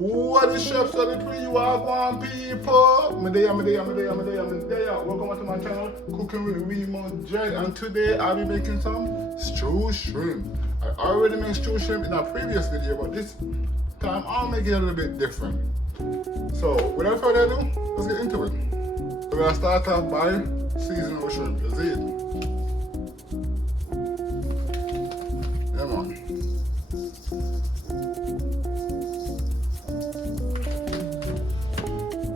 What is chef so the pre you are going people? Medea. Welcome to my channel, Cooking with Remodread, and today I'll be making some stewed shrimp. I already made stewed shrimp in a previous video, but this time I'll make it a little bit different. So without further ado, let's get into it. We're gonna start off by seasoning our shrimp. You see it? Yeah, man.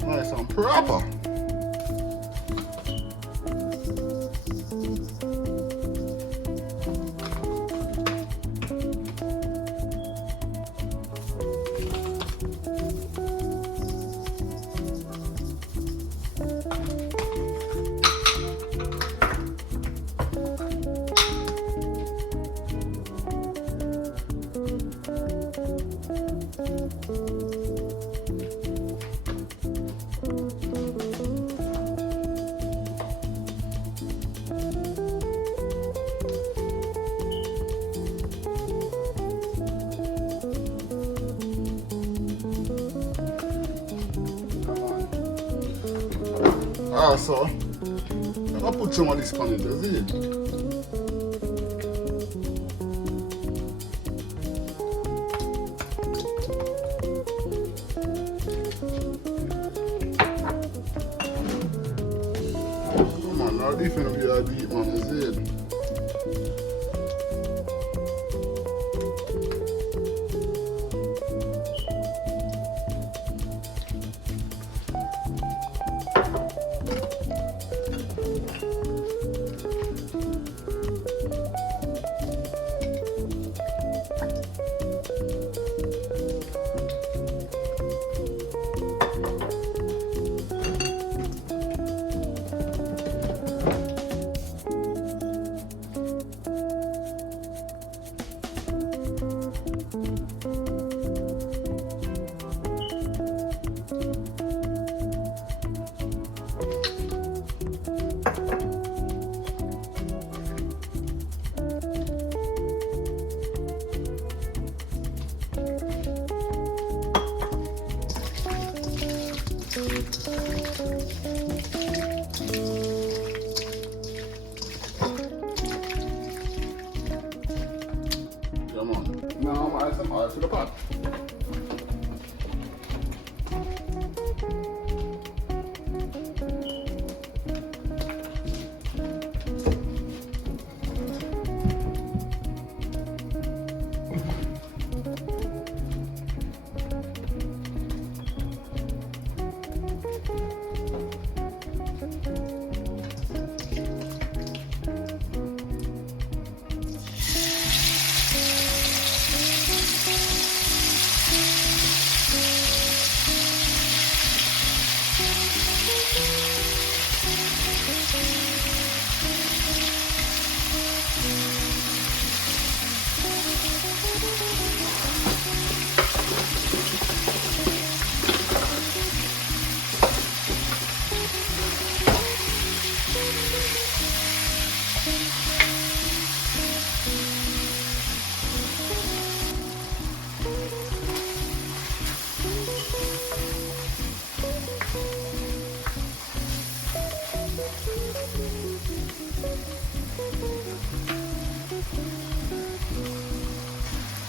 Nice and proper. Also, I'm gonna put some of this on it, see it? Come on, now this one will be a deep one, you see it? Come on. Now I'm gonna add some oil to the pot.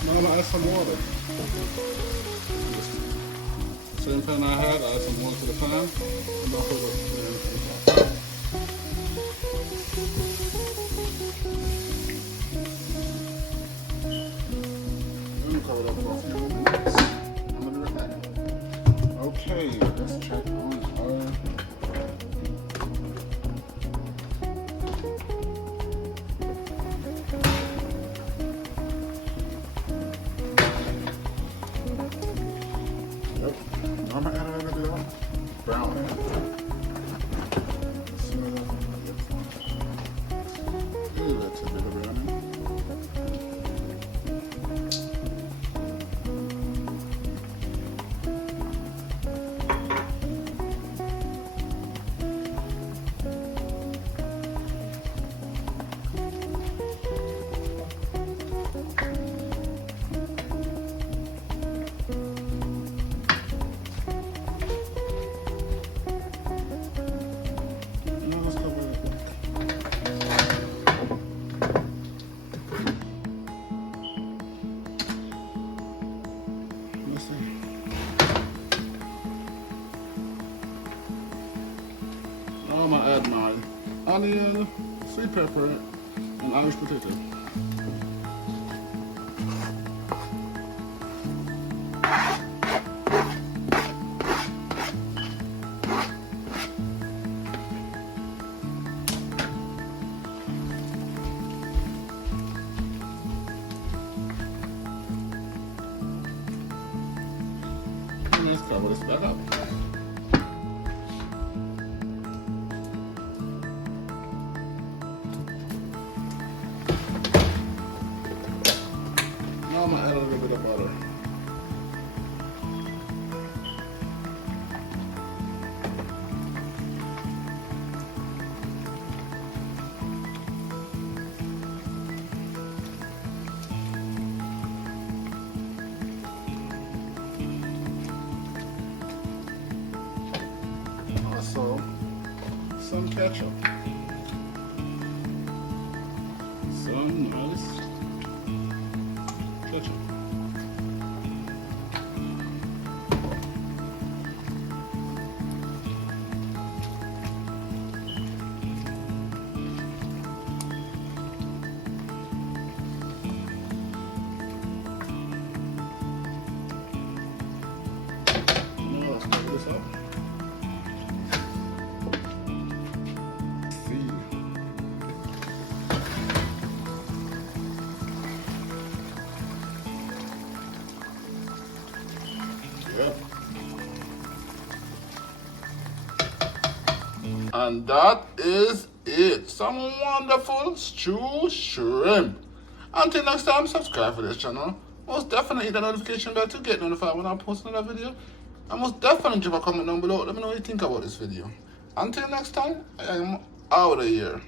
Now I'm gonna add some water. Same pan I had, I add some water to the pan. And don't put it Let me cover it up for a few minutes. I'm gonna do it back. Okay, let's check on our I'm gonna add a little bit of brown in. Ooh, that's a bit of brown in. I'm gonna add my onion, sweet pepper, and Irish potato. And let's cover this back up. Now I'm gonna add a little bit of butter. Also, some ketchup. Some nice ketchup. Now let's cover this up. Yep. And that is it. Some wonderful stewed shrimp. Until next time, subscribe for this channel. Most definitely hit the notification bell to get notified when I post another video. And most definitely leave a comment down below. Let me know what you think about this video. Until next time, I am out of here.